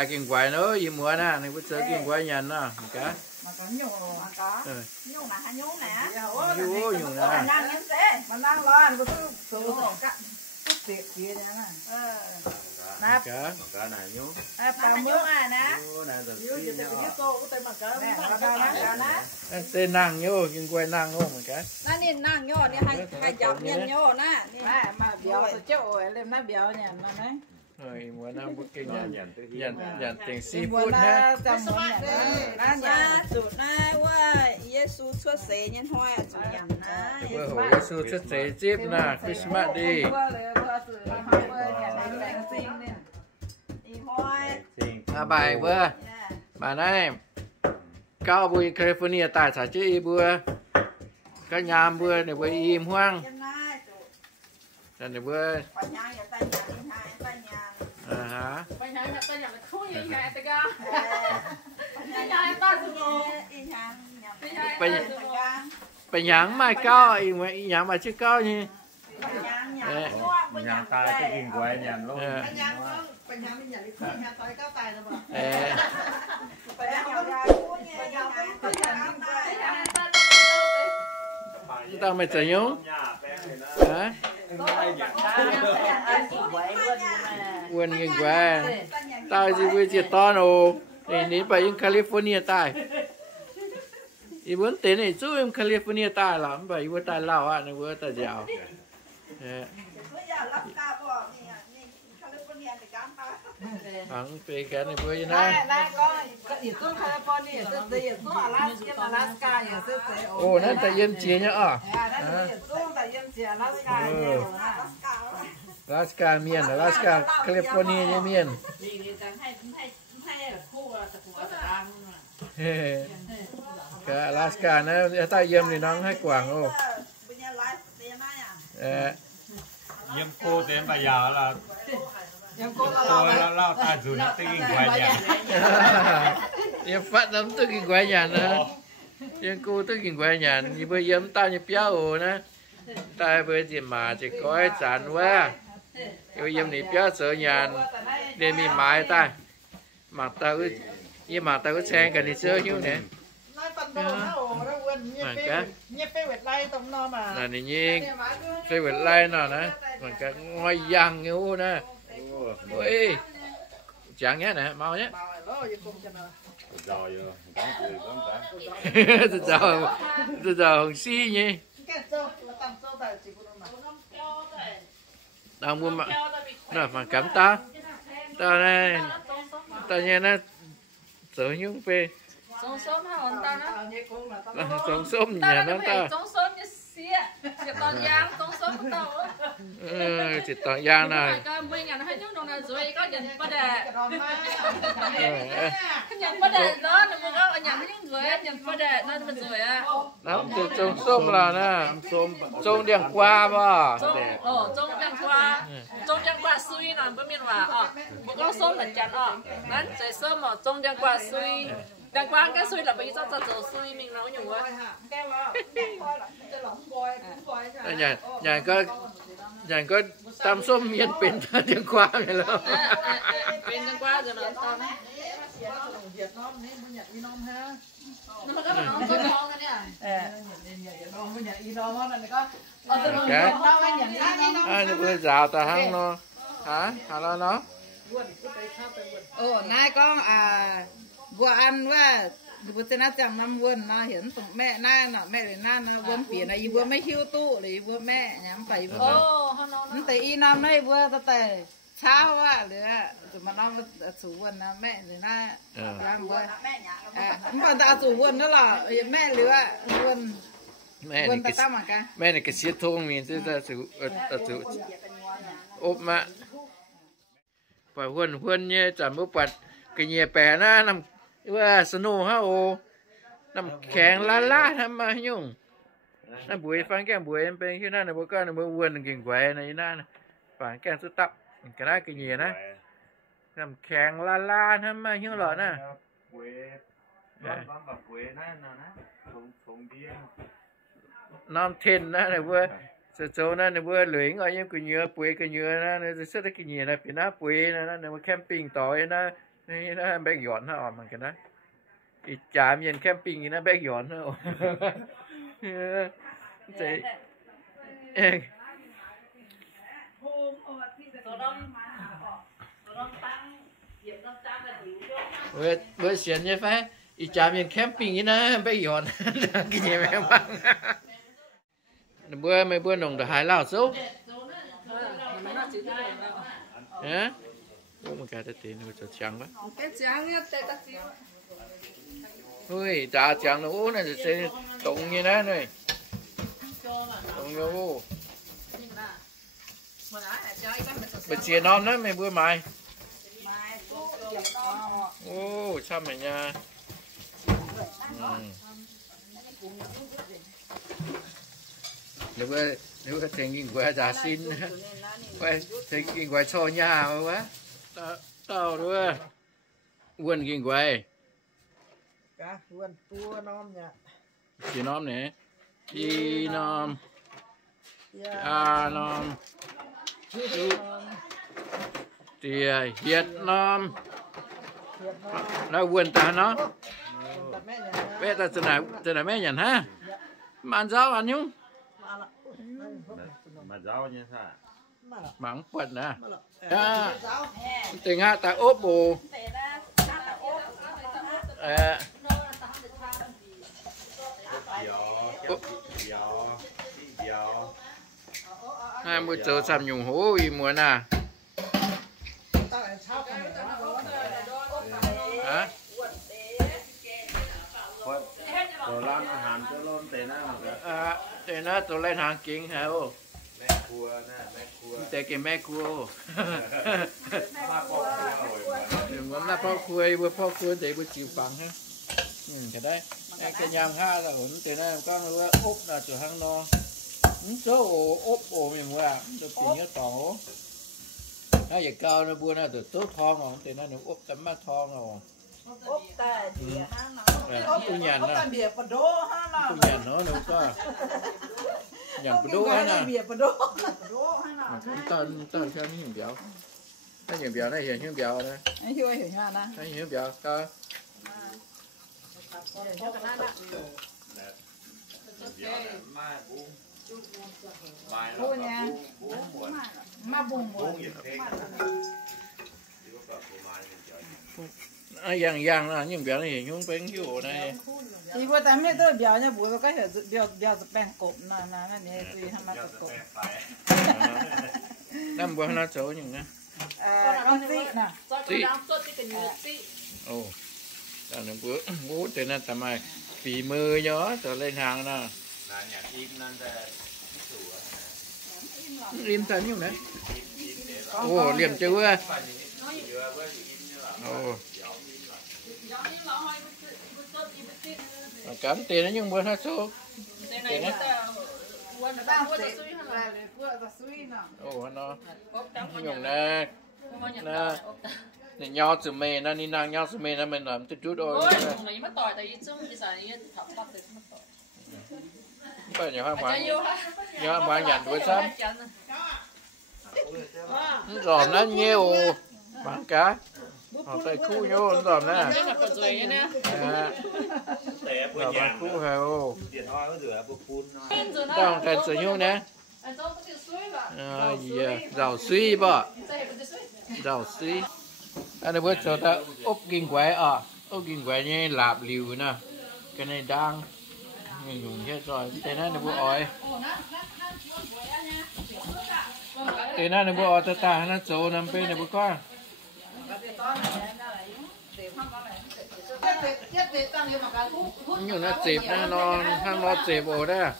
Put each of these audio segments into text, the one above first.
cả kinh quái nữa gì mua nè này bữa sớm kinh quái nhận nè cá mà có nhiều có nhiều mà hay nhiều nè nhiều nhiều nè mà đang nhân thế mà đang lo ăn có số cả tiệc kia nè nè cá này nhú cá nhú à nè nhú gì thì biết cô có tên mà cá nè tên nàng nhô kinh quái nàng không mà cá nè nè nàng nhô nè hai chồng nhân nhô nè mà béo chỗ lên nó béo nhỉ nó đấy rồi mua năm bữa kinh nhận tiền seafood ha nè chủ nèว่าเยซูxuất thế nhân hoa chủ nhận nè bữa hồi Giêsu xuất thế chip nè Christmas đi bài bữa bà này cao bùi California tại xã chứ bữa cái nhà bữa này bữa im hoang này bữa hảไปยังมาก็อียังมาชื่อก็นี่nhà ta cái kinh quái nhà luônไปยังไม่อยากไปยังตายก็ตายแล้วบ่ไปยังtao mày chơi nhúng hả quên kinh quá tao chỉ với chuyện to nô thì ní phải in California tài ý muốn tiền này chú em California tài lắm vậy vừa tài lao à nó vừa tài giàu Hằng về cái này vừa như này. Ồ, nó tại yên chia nhá à? Alaska miền, Alaska California như miền. Cái Alaska nó tại yên thì nó hay quảng ô. Yếm cô đến bây giờ là tôi lao ta dù nó tới kinh quái nhà yếm phát lắm tới kinh quái nhà nữa yếm cô tới kinh quái nhà như bây yếm ta như béo nè ta bây giờ mà chỉ có cái chán quá bây yếm này béo sợ nhà để mình mãi ta mà ta cứ nhưng mà ta cứ xem cái này chơi như nè mà cá là này nhiên cái vịt lai nào nè mà cá ngoài giang như nè ôi chẳng nhé nè mau nhé rồi từ giờ hồng si nhỉ đâu mua mà nè mà cảm ta này ta nghe nó sợ nhung phê trống xôm hả ông ta nó trống xôm nhà nó ta trống xôm như xía chỉ toàn giang trống xôm không đâu chỉ toàn giang này cái mấy ngàn hai nhung đồng này rồi có nhận bắt đề nhận bắt đề đó nó mới có nhận những người nhận bắt đề nó mình rồi à nó từ trống xôm là nè trống đèn qua mà trống đèn qua suy nè bên miền hòa một con xôm là chặtนั้นใจxôm mà trống đèn qua suy đằng qua cái suy là bây giờ ta做suy mình nói nhiều quá nhà có tam xôm miênเป็นđằng qua này luônเป็นđằng qua rồi nó to đấy nó có nó to to cái này nó vừa rào ta hăng nó hả hả nó nãy con vừa ănว่าบุตรน่าจำน้ำวนนะเห็นตรงแม่หน้าเนาะแม่เลยหน้านะวนเปลี่ยนนะอีบัวไม่หิ้วตู้เลยบัวแม่ย้ำไปบัวนั่นแต่อีน้ำไม่บัวแต่เช้าว่าหรือจะมาน้ำสูวนนะแม่เลยหน้าล้างบัวมันเป็นแต่สูวนนั่นหรอแม่หรือว่าวนแต่ตั้มอ่ะกันแม่เนี่ยก็เสียทงมีที่จะสูอบมาปะหุ่นเนี่ยจำบุปัดcái nhẹ bẻ na nằmว่าสนุกฮะโอน้ำแข็งล้าทำมายุ่งน้ำบุยฟังแก้มบุยเป็นที่นั่นนะพวกก็น้ำมือวนกิ่งแหวนในนั่นฟังแก้มสุดตับก็ได้กี่เหยนะน้ำแข็งล้าทำมายุ่งหล่อนะน้ำเทนนะเนี่ยว่าโซนั่นเนี่ยว่าเหลืองอะไรยังกุญเนื้อปุ๋ยกุญเนื้อนะเนี่ยจะซื้อได้กี่เหยนะปีหน้าปุ๋ยนะเนี่ยมาแคมปิ้งต่อยนะ นี่นะแบกหยอนนะออกมันกันนะอีจามเย็นแคมปิ้งนะแบกหยอนนะเจ๊เองเว้ยเสียนใช่ไหมอีจามเย็นแคมปิ้งนะแบกหยอนกินยังไงบ้างเบื่อไม่เบื่อหนุ่มแต่หายเหล้าสู้ฮะโอ้มันกลายเป็นตีนมันจะจังวะเฮ้ยจ่าจังนะโอ้น่าจะเส้นตรงnhư thế nàyตรงnhư ô bị chia non đó mày bữa mày ô sao mày nha nếu bữa thành kinh quay giả xin quay thành kinh quay cho nhà quá tao nữa quên kinh quay cá quên tua nom nha chị nom nè chị nom a nom thì Việt Nam nó quên ta nó bé ta từ nào mẹ nhận ha mà ăn rau ăn nhung mà rau như thế mảng quần nè tình ha ta ốp bù hai mươi chỗ sắm nhung hố y muốn à hảตัวร้านอาหารตัวร้านเตน่าเหมือนกัน เตน่าตัวเล่นหางกิ้งฮะโอ้ แม่ครัวนะแม่ครัว แต่กินแม่ครัว ลาบปอกครัวอร่อยมาก หนึ่งวันละพ่อครัวเพื่อพ่อครัวเด็กไปจีบฟังฮะก็ได้แค่ยามห้าละหุ่นเตน่าก็รู้ว่าอบน่ะจุดข้างนอกโซ่อบโอมอย่างว่าจะปีนี้ต่อถ้าอยากเกานะบัวน่ะตัวโต๊ะทองของเตน่าหนูอบแต่มาทองเอาอบแต่เดียฮะเนาะตุ้งยันนะ เบียร์ปะโดฮะเนาะ ตุ้งยันเนาะหนูก็ยันปะโดนะ เบียร์ปะโดฮะเนาะ ต้นเช่นนี้อย่างเดียวถ้าอย่างเดียวนะเห็นอย่างเดียวนะ ไอ้ช่วยเห็นฮะนะ ถ้าอย่างเดียวก็ เดี๋ยวมากบุ้งบายแล้วบุ้งหมด มาบุ้งหม บุ้ ด งอย่างเท่หรือว่าแบบประมาณนี้ อย่างนะอย่างเดียวนี่เห็นยุ่งเป็นอยู่นะ อีบัวแต่ไม่ตัวเบียวเนี่ยบัวก็เห็นเบียวจะแป้งกบนั่นนี่คือทำมาจากกบ น้ำบัวน่าโจอย่างนะ ก้อนซีน่ะ โอ้ตอนนั้นบัวโอ้แต่นั่นทำไมฝีมือเยอะตัวเล่นหางนะ นานอย่างอิ่มนั่นแต่สวย ริมตันอยู่นะโอ้เหลี่ยมเจ้าเว้ยโอ้cảm tiền nó nhưng bữa nó số tiền nó ồ nó dùng nè nè nho từ mè nó đi năng nho từ mè nó mình làm chút thôi bây giờ hai nho mà nhặt đuổi sớm rồi nó nhiều bán cá họ tay khu vô nó rồi nè rồi bán khu heo đang cần sử dụng nè gì rau suy bò rau suy anh ấy bữa cho ta ốp kinh quái ốp kinh quái như lạp liu nè cái này đang mình dùng hết rồi thế này là bữa ỏi thế này là bữa ỏi ta nó chỗ nằm bên này bữa con nhưng nó chẹp nó chẹp ổ đó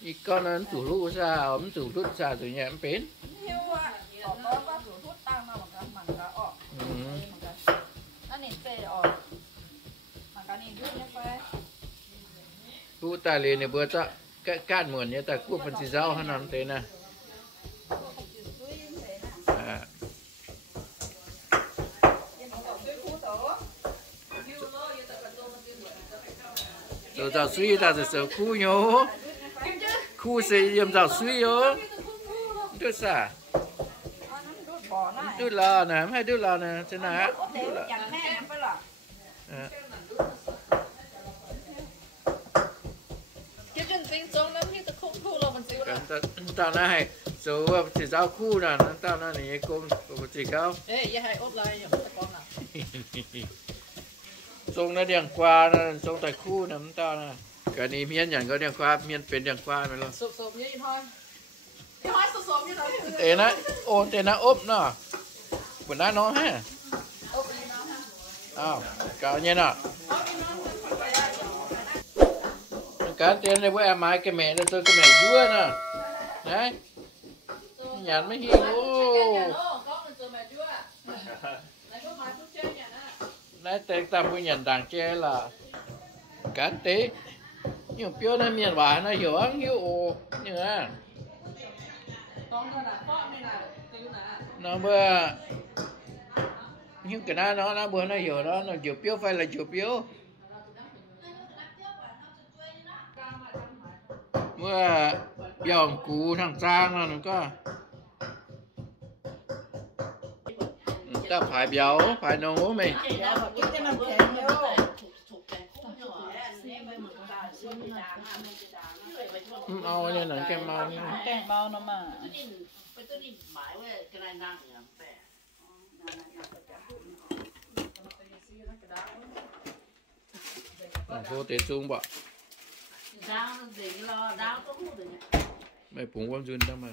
ít con nó chủ lũ ra ấm chủ lút ra từ nhà em bến lũ ta liền này bữa ta cát mượn như ta cua phần xì rau hắn làm thế nè rồi rau suy ta sẽ sờ khu nhố khu sẽ yếm rau suy nhố được sao đứa lò nè hai đứa lò nè thế nào cái chuyện tình trong lắm như tôi không thu là mình chịu rồi tao này số chỉ giao khu nè tao này này cũng chỉ cao ê vậy hay ốp lại nhỉ con nào xong nó điện qua nó xong tại khu nè tao nè cái này miên nhận có điện qua miênเป็นđiện qua mày luôn sụp như thôi sụp như thôi thế nó ôn thế nó ốp nó bữa nay nó ha cao như nào cá tiền này với em mai cái mẹ này tôi cái mẹ dưa nè đấy nhặt mới hiu đấy tên ta mới nhận đàng che là cá tế nhưng biểu nó miền bà nó hiểu ăn hiu ồ như thế nó bữa nhưng cái nó bữa nó hiểu đó nó hiểu biểu phải là hiểu biểuเมื่อย่องกูทางจ้างแล้วมันก็ถ้าผายเบียวผายน้องไหมเอาเนี่ยหนังแกงเมานี่แกงเมาเนาะมาโคเตจุงบ่mày cũng quan duyên đâu mà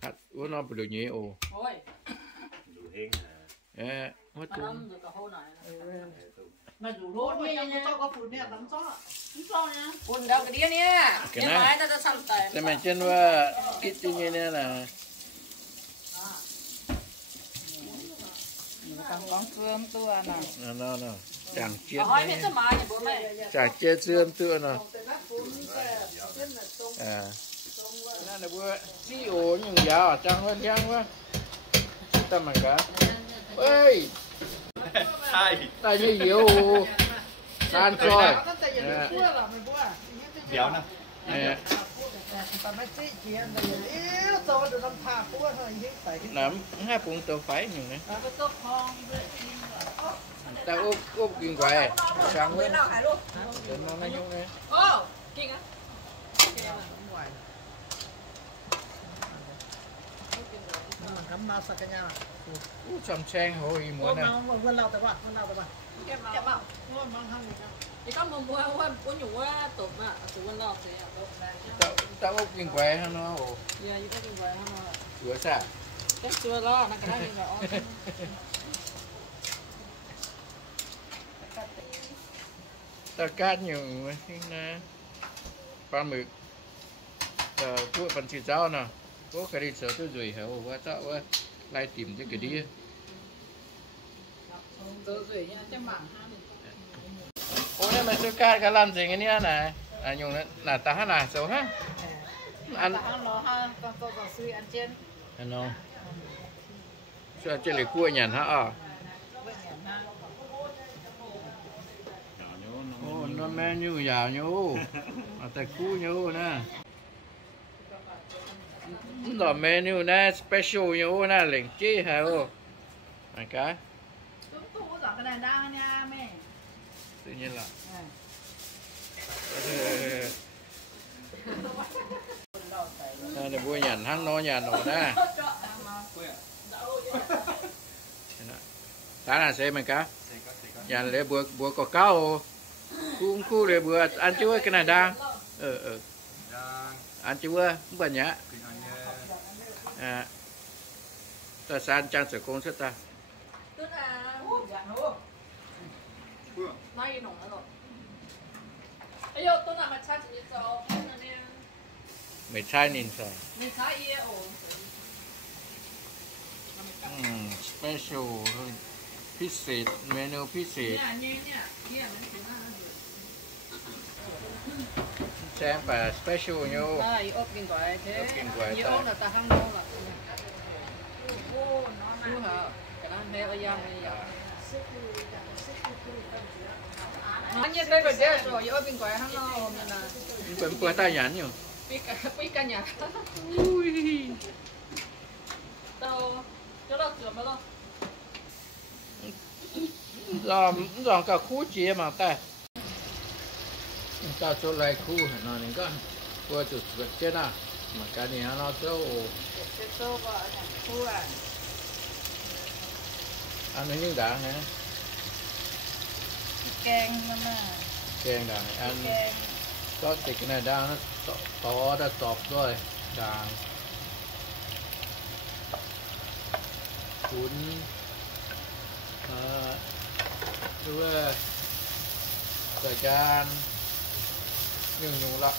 thật uống nó được nhỉ ồ mất chung mà đủ luôn nha cho có phụ nè lắm cho nha quần đâu cái đĩa nha cái này thế mày chânว่าคิดจริงเนี่ยนะ con cơm tua nè nó chẳng chết chẳng chết xương tựa nè nó là bữa đi ổ nhưng già chẳng hơn chăng quá tâm mà cả ơi tay như diệu san rồi béo nè nắm hai bụng tàu phải nhiều nè ta úp kiên quài sáng lên để nó nói chung nè kiên á sầm sen hồi muộn nè chỉ có mua của nhủ tụt mà tụt bên lò thì ta úp kiên quài ha nó giờ như cái gì vậy ha sửa xa cái chưa lo nó cái này rồi ta cắt nhiều nè pha mực của phần chỉ rau nè có cái đi sửa tôi rồi hả quá cháu quá lại tìm cho cái đi tôi rồi nha cho mảng ủa này mày tôi cắt cái làm gì cái này nè dùng là ta là xấu ha ăn nó ha con suy ăn trên ăn không cho chơi lấy cua nhàn ha nó menu giàu nhú tại cua nhú nè nó menu nè special nhú nè lệnh chi hả ô cái cái này đang nha mẹ tự nhiên là đây là bữa nhàn hắn nó nhà nổ nè tá là xem mày cá nhàn để bữa có cao cũng khu để bữa ăn chưa cái này đang ăn chưa không bận nhá ta san trang sử công rất ta nay nổ rồi ấy yo tôi làm mà cha chỉ cho mày trai nhìn sao mình sai ý ổ special พิเศษเมนูพิเศษแจ้งไป special โย่อบกินก่อนthế อบกินก่อนอบlà ta hăng nô là chú hả cái đó mẹ ơi giang này anh nhớ đây rồi đấy rồi ốp bên ngoài hăng nô mình làเป็นเปลือกใต้หยันอยู่ปีกันnhà đâu cho nó chữa mà đâu dòng cả khu chia mà ta ta cho lại khu nó nên có qua chụp vật chết à mà cái này nó cho ăn những đạn hả kem mà kem đạn ăn có thì cái này đạn nó to đã tọp rồi đạn cuốn đưa thời gian nhung lắm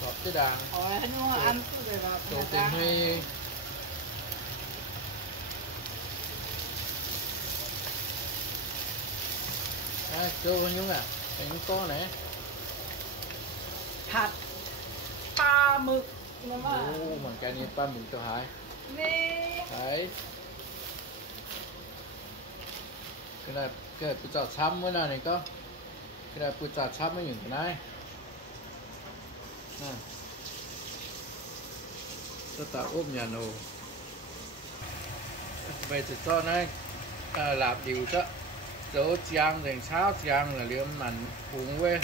tọp cái đạn ăn rồi vào tổ tìm hay chưa nhung à những con này hạt pha mực mà cái này ba mực cho hải đấy cái này bự chảo chăm với này có cái này bự chảo chăm với những cái này cho tạo ốp nhà nổ bây giờ cho này làm điều cho dấu trang thành sao trang là liếm mặn uống với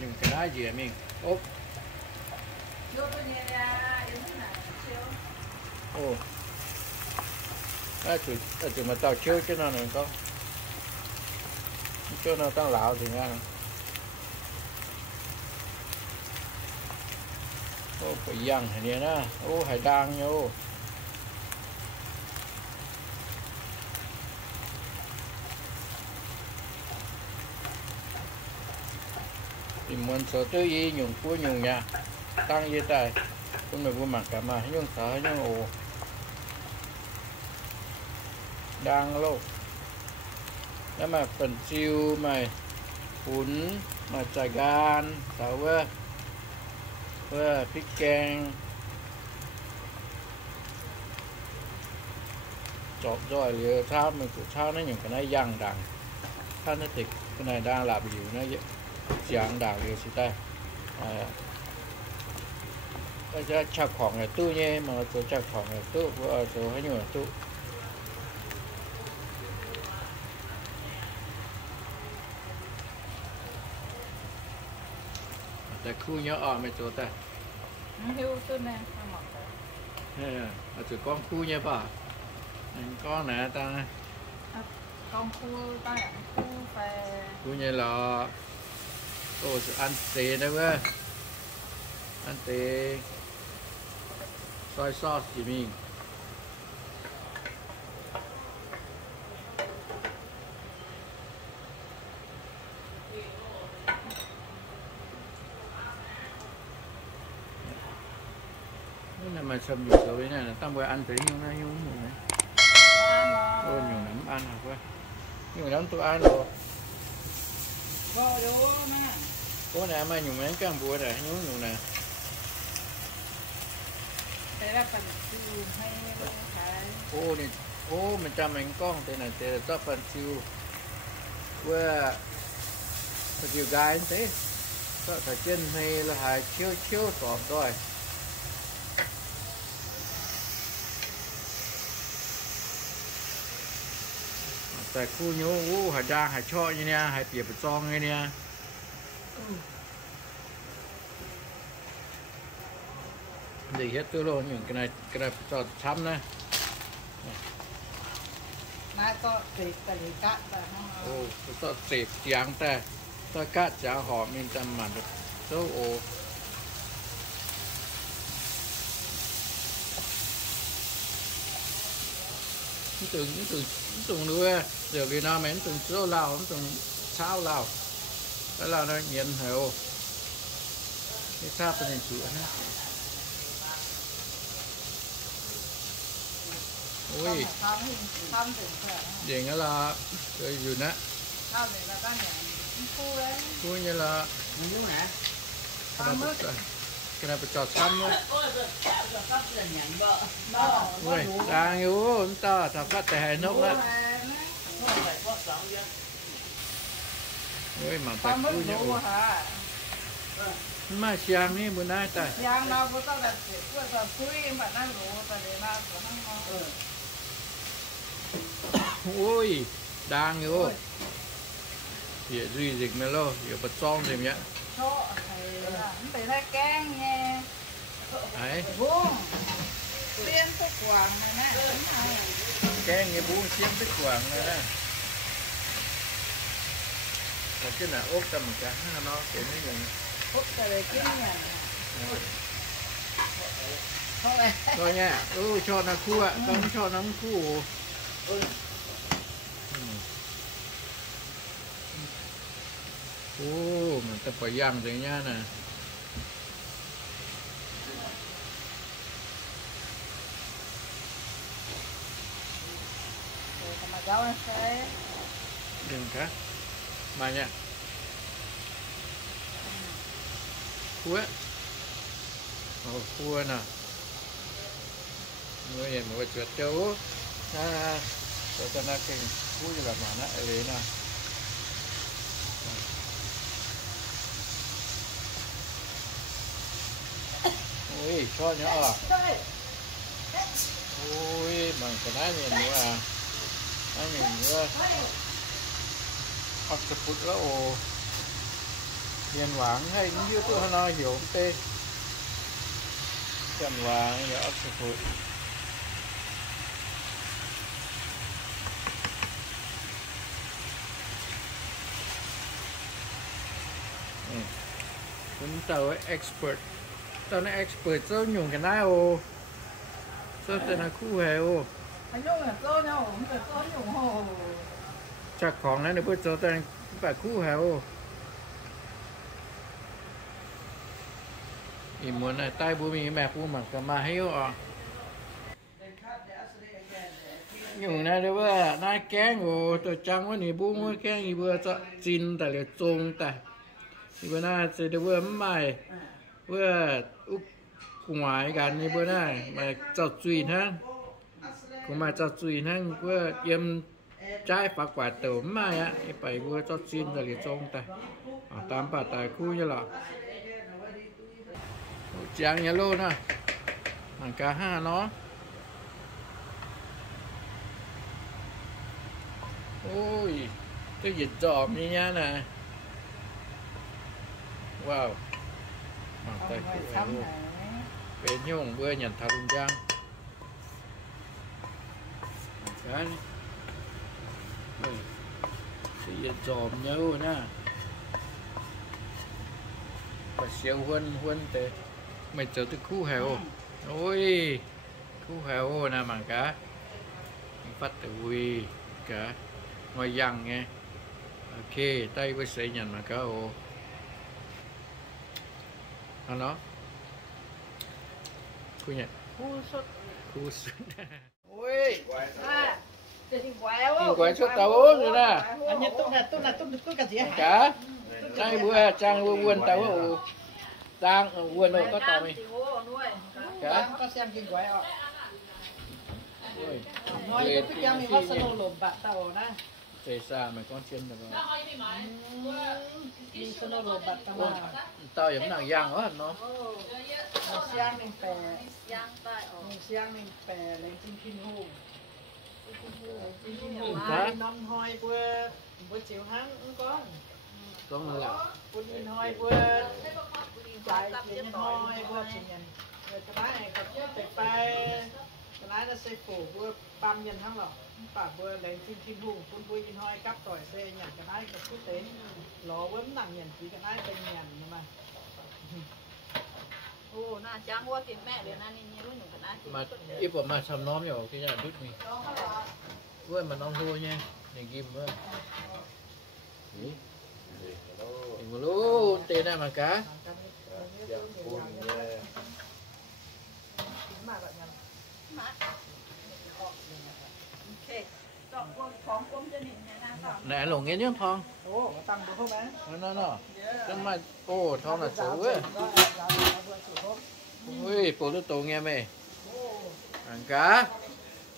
những cái này gì mình ốp ồ chủ mà tao chơi cái nào này con cho nó tăng lão thì nghe ô phải dăng hay nè đó ô hay đang nhau thì muốn số tư y nhung cua nhung nha tăng như thế con người vô mặt cả mà nhung sợ nhung ồ đang luôn nếu mà phần siêu mày cuốn mà chả gan sao với pít keng chọt rồi thì sao mình cũng sao nó những cái này dang đằng sao nó thịt cái này đang làm gì nó dang đằng điều gì ta cái ra chặt khoảng này tu nhé mà tôi chặt khoảng này tu vừa rồi hay nhiều tuแต่คู่เยอะอ่ะไม่โจแต่หิวสุดแน่เอาจุดกล้องคู่เยอะป่ะกล้องไหนตาcon cua tay cua phèคู่เยอะหรอโอ้อันเตะได้เว้ยอันเตะซอยซอสจีมิงนี่มาชมอยู่ตัวนี้นะตั้งไว้อันตัวนี้นะยุ่งอยู่นะโอ้ยอยู่น้ำอันหรอเว้ยอยู่น้ำตัวอันหรอบ่รู้นะโอ้ไหนมาอยู่แม่งกลางบัวแต่ยุ่งอยู่นะแต่ละปันซิวให้ขายโอ้นี่โอ้มันจำแมงกล้องแต่ไหนแต่ต้องปันซิวว่าปันซิวกายนี่ก็ถ้าเช่นให้เราหายเชี่ยวตอบด้วยแต่คู่นู้หายดางหายช่ออย่างเนี้ยหายเปียกไปซองอย่างเนี้ยเดี๋ยวเฮ็ดตัวโลอย่างกันไดจอดช้ำนะนายก็ติดแต่กะแต่โอ้ก็เสพเสียงแต่ถ้ากะจะหอมมันจะมันโซโอtừng nữa giờ Việt Nam mình từng số lao từng sao lao cái là nó nhận hiểu cái saoเป็นchuyện nữa ôi điện là rồi dù nè cua như là cái này phải chọt xăm luôn ui đang yếu chúng ta thật phát tài nốc đó ui mà phải cua nhá mà xiang này bữa nay tại xiang nó bữa tao là bữa tao khui mà nó lú tao để nó của nó ôi đang vô hiện duy dịch mà lo hiện bật xong gì nhá cho phải ra cang nha đấy buông tiên thức quảng này nè cái nghe buông xiên tức quảng này nè một cái nào ốp tầm cả nó kiểu như vậy ốp cái kia nha thôi nha cho nó khu ạ không cho nó khu mình ta phải dằn rồi nha nè đừng cá mà nha cua cua nè người hiện một chuột trâu cho nó cái cua như là mà nó ở đây nè ôi cho nhỏ ôi bằng cái đá nhìn nữa à đá nhìn nữa học tập phút đó ồ nhìn vàng hay như tôi nói hiểu không tê chân vàng giờ học tập phút chúng tao expert tao nói expert sao nhung cái nào ô sao tên là khu hè ô anh nhung là tôi nhau không phải tôi nhung hồ chắc còn này nó bớt cho tên phải khu hè ô ý muốn này tay bố mình mẹ bố mặc cái mà hiếu à nhung này đó bữa nay kén ô tôi chẳng có gì bố mua kén gì bữa cho chín tại là trông tại bữa nay sẽ được bữa mày bữa ngoàiกันนี่เพื่อนได้มาจัดจุยทั้งกูมาจัดจุยทั้งเพื่อเยี่ยมใจฝักกว่าเติมมาอ่ะไปเพื่อจัดจุยจะเลี้ยงแต่ตามป่าตายคู่ยังหรอจางยาโลนะหันกาห้าเนาะโอ้ยก็หยิบจอบนี่เนี่ยนะว้าวตายคู่เป็นยุ่งเบื่อหยันทารุณจังกันสีจอมเยอะนะแต่เสียวhuânแต่ไม่เจอตัวคู่แหวโอ้ยคู่แหวนะมังกะฟัดตัววีกะงอยยังไงโอเคไต้ไปใส่หยันมังกะโอเอาเนาะคุยเนี่ยคู่สุดโอ้ยquái suốt tàu rồi nè anh nhớ tôi cả gì hả cả nay bữa trang buôn tàu trang buôn đâu có tàu này cả có xem kinh quái ạ nói cái cái em mình bắt sân lồng bạc tàu nè chạy xa mà con chân được rồi đi sân lồng bạc tàu tàu giống nàng giang quá nó xiang mình bè lấy chim kinh hùng năm hoi bữa chiều tháng con là bữa đi hoi bữa chạy đi hoi bữa chiều nhận rồi cái này có chút để bay cái này nó sẽ phủ bữa băm nhận tháng lọ và bữa lấy chim hùng bữa đi hoi cắp tỏi xe nhận cái này có chút tế lò vẫn nặng nhận chỉ cái này bên nhận nhưng màน่าจ้างว่ากินแม่เดี๋ยวนั้นนี่รู้หนูกันนะ mà ít vào mà sầm nóm nhiều cái nhà đứt mình với mà non thôi nha này kim với đừng luôn tiền này mà cá nè lồng nghe nhớ phong nó cái mà ô thon là xấu á ui phụ nữ tù nghe mày ăn cá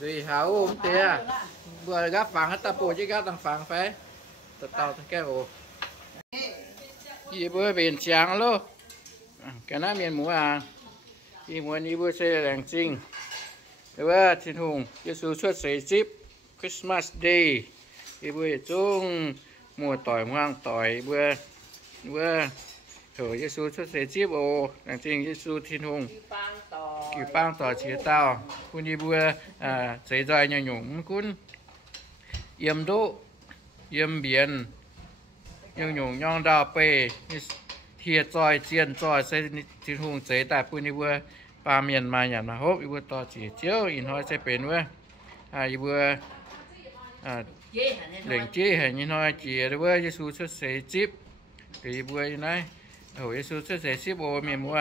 gì hảo uống tia vừa gắp vàng hết ta phụ chứ gắp thằng vàng phải tao thằng cái ồ gì bữa biển sáng luôn cái nào miền mùa đi mùaนี้vừa sẽ là chínhแต่ว่าที่ทุ่งเยซูชดใส่จิบคริสต์มาสเดย์ที่vừa chung mùa tỏi hoang tỏi vừa thửเยซูชดใส่จิบโอหลังจริงเยซูที่ทุ่งกี่ปังต่อเชียเต้าคุณที่vừaใส่ใจnhung nhungคุณyếm đỗ yếm biển nhung nhung nhong đào pê thiệt tròi chiên tròi sẽที่ทุ่งใส่แต่คุณที่vừaปลาเมียนมาอย่างมาฮบอีบัวต่อจีเจียวอินห้อยจะเป็นว่าอีบัวเหล่งจี้เห็นยินห้อยจีหรือว่าเยซูชุดเสจิบหรืออีบัวยังไงโอ้เยซูชุดเสจิบโอเมียนมัว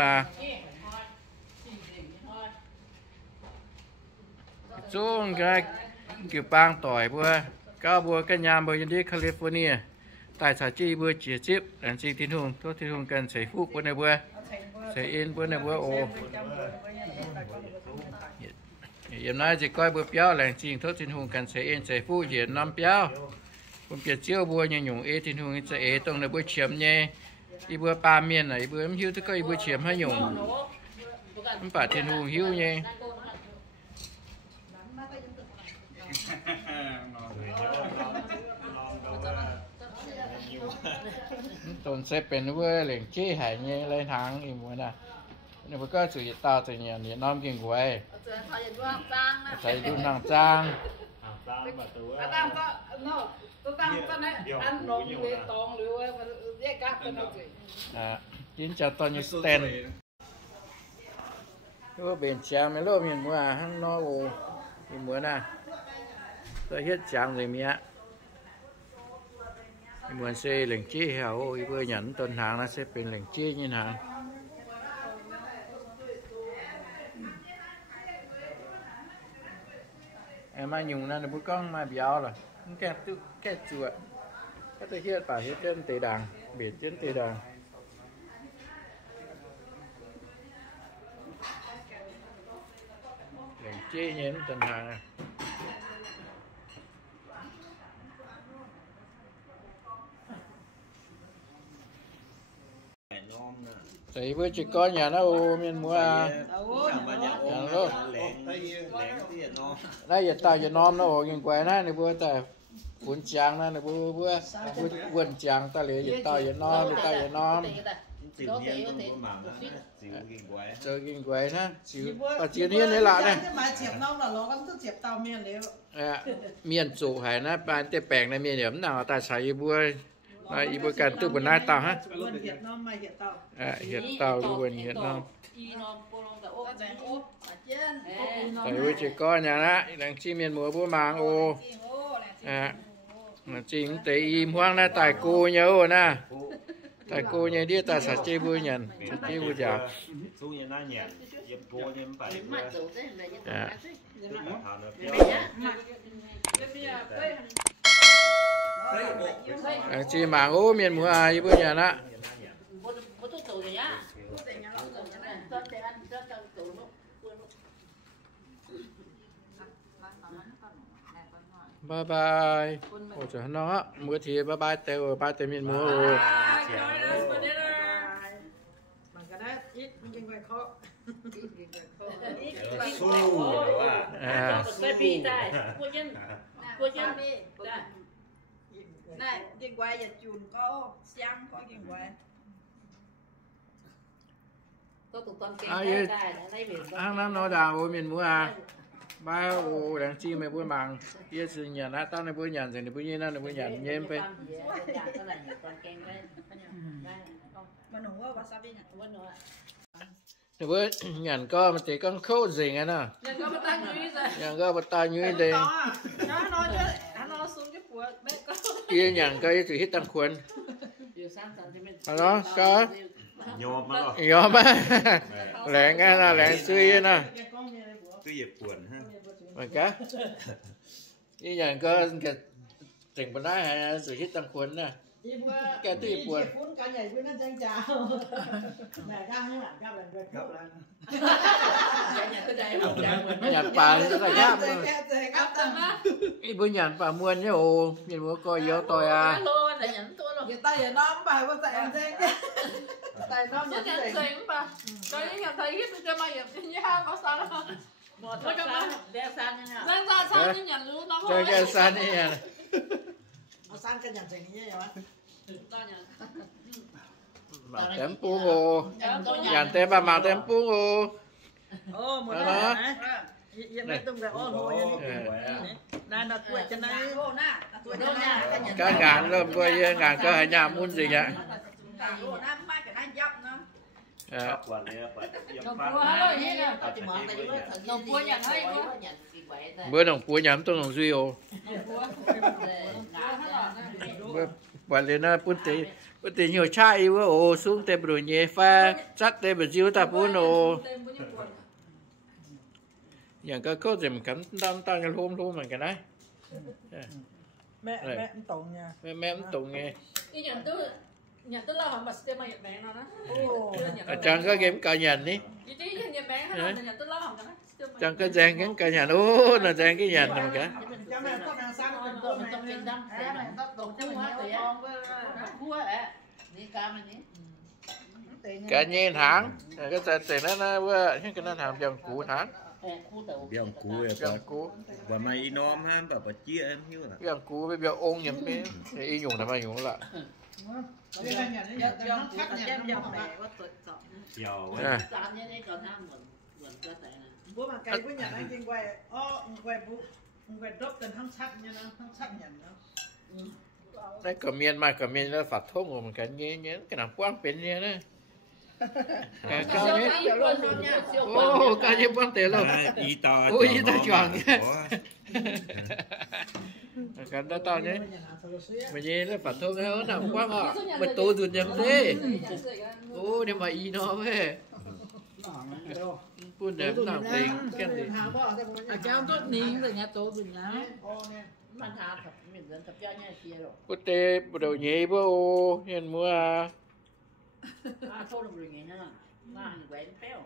จุ้งก็เกี่ยวปางต่อยบัวก็บัวกันยามบัวยันดีแคลิฟอร์เนียใต้สายจีบัวจีจิบแต่จริงที่ทุ่งทั่วที่ทุ่งกันใส่ฟุกบัวในบัวใส่อินบัวในบัวโอhiện nay chỉ coi bữa béo là chính thức thiên hùng cần sẽ in sẽ phu hiện năm béo cũng biết chiêu bữa như nhung ê thiên hùng sẽ ê tông là bữa chiếm nhé đi bữa ba miền này bữa em hiu tức coi bữa chiếm hay nhung không phải thiên hùng hiu nhé tồn sẽเป็นbữa liền chế hải nhé lên hàng im muốn à nếu bữa có sự tao tự nhiên thì nom kinh quay thầy du nàng trang chính cho tôi như stand lúc bên trang mấy lúc miền mua hăng no ồ thì muốn à tôi hết trang rồi mía muốn xe lệnh chi hảo vừa nhận tuần hàng nó sẽเป็นlệnh chi như hàng em ai dùng nó bữa con mà béo rồi cái chuột cái tôi hiện phải hiện trên tề đàng biển trên tề đàng lệnh chi nhén tuần hàng này thấy với chị con nhà nó ô miền mua đây giờ tao giờ nom nó ô nhưng quay nó này bữa ta cuốn chàng nó này bữa vườn chàng ta lấy giờ tao giờ nom thì tao giờ nom chơi kinh quay nó chịu ta chia niên đấy lại này miền chủ hải nó bán tê bèng này miền điểm nào ta xài bữaอีบัวกันตู้บนหน้าเตาฮะhiện tàuตู้บนhiện non tại vì chỉ có nhà đó đang chi miền mùa búa màng ô chính tại im hoang na tại cô nhớ na tại cô nhớ đi tại sạch chi búa nhận sạch chi búa già chị mảng ô miền mùa ai bữa nhà đó bye bye ôi trời nó mưa thì bye bye tèo bye tèo miền mùa rồi này kiên quay giờ chuồn có xăm có kiên quay ăn năm nó đào ô miền mua ba ô đang chi mày bữa màng kia sự nhà nó tao này bữa nhà rồi này bữa nhiên nó này bữa nhà nhem pe này bữa nhà có mà chỉ con khâu gì nghe nè nhà có bắt tay như thế kia nhà cây thì hít tăng khuẩn đó có nhôm á lẹn cái là lẹn suy nè mà cá cái nhà có cái chỉnh bên đó hay sự hít tăng khuẩn nè cái tí buồn nhà bà thì rất là gáp cái bữa nhà bà mua nhá ô nhìn bữa coi vô tôi à người ta giờ nó bài có tại anh tay nó Nó nhận nhận tiền tiền mà. Coi như nhận thấy cái cho mày nhập trên nhà có sao đâu. Một thằng sáng, đeo sang như nào? Giang ra sao nhưng nhận luôn đó cho thôi. cái san này à Nó sang cái nhận tiền như vậy mà. Ta nhận. mà tem pu ngô dàn tem ba màu tem pu ngô Ô, một đó thằng này. Yên mấy tung cái ô ngồi như Ờ. thế. Này là tuổi chân này. Tuổi chân nha này. cái ngàn rồi coi ngàn cơ hay nhà muốn gì nhỉ à, Đồng cua nhận hay quá. bữa đồng cua nhắm tôi đồng duy ô bữa lên nó bữa tí nhiều chai bữa ô xuống tem rồi nhẹ pha chắc tem bữa chiếu ta bún ôอย่างก็เขาจะมันกันตั้งกันรวมเหมือนกันนะ Mẹ tổng nha. แม่มันตรงไง Cái nhận tức là họ bật cái mày nhận bán nó đó. อาจารย์ก็เกมการยันนี่ Chứ chứ nhận bán hết rồi nhận tức là họ cái อาจารย์ก็แจงกันการยันโอ้น่าแจงกันยันเหมือนกัน Cha mẹ có đang sang bên tôi mình trong kinh đâm. mày nó tụng cho mình nhiều con với Cua ạ. Đi cam này. การเงินหางก็จะแต่นั้นนะว่าที่กันนั้นหางเบียงกูหาง Biang cú เบีย ya ง pa. กู Và mày inom han pa pa chia em hiu là. เบียงกูไปเบียงองค์อย่างนี้อีหยุ่งทำไมหยุ่งละ Đi ra nhận nhận nhận khắc nhận nhận mẹ. Chiều อ่า Bố mà cái với nhận anh kinh quay. Quay bố. Quay đốt cần thăng sắc nha nó, thăng sắc nhận nó. นั่นก็เมียนมาก็เมียนแล้วฝักทงเหมือนกันเงี้ยเงี้ยขนาดกว้างเป็นเงี้ยนะการเก้านี้โอ้การยังกว้างเตะเรา À, y to. Ui, y to tròn. Có. การตอนนี้มันเงี้ยแล้วฝักทงเขาหนักกว้างอ่ะมันโตสุดยังเด้โอ้เดี๋ยวมาอีนอเว้ยพูดเดี๋ยวหนักติงกันดิ à cháu tốt nín rồi nhà tôi bình lắm มันหาแบบเหมือนกับย่าเนี่ยเชียร์หรอก พูดเตะเดี๋ยวเงี้ยบ่โอ้เห็นมัว โทษลงอย่างเงี้ยนะมาแหวนเป้ว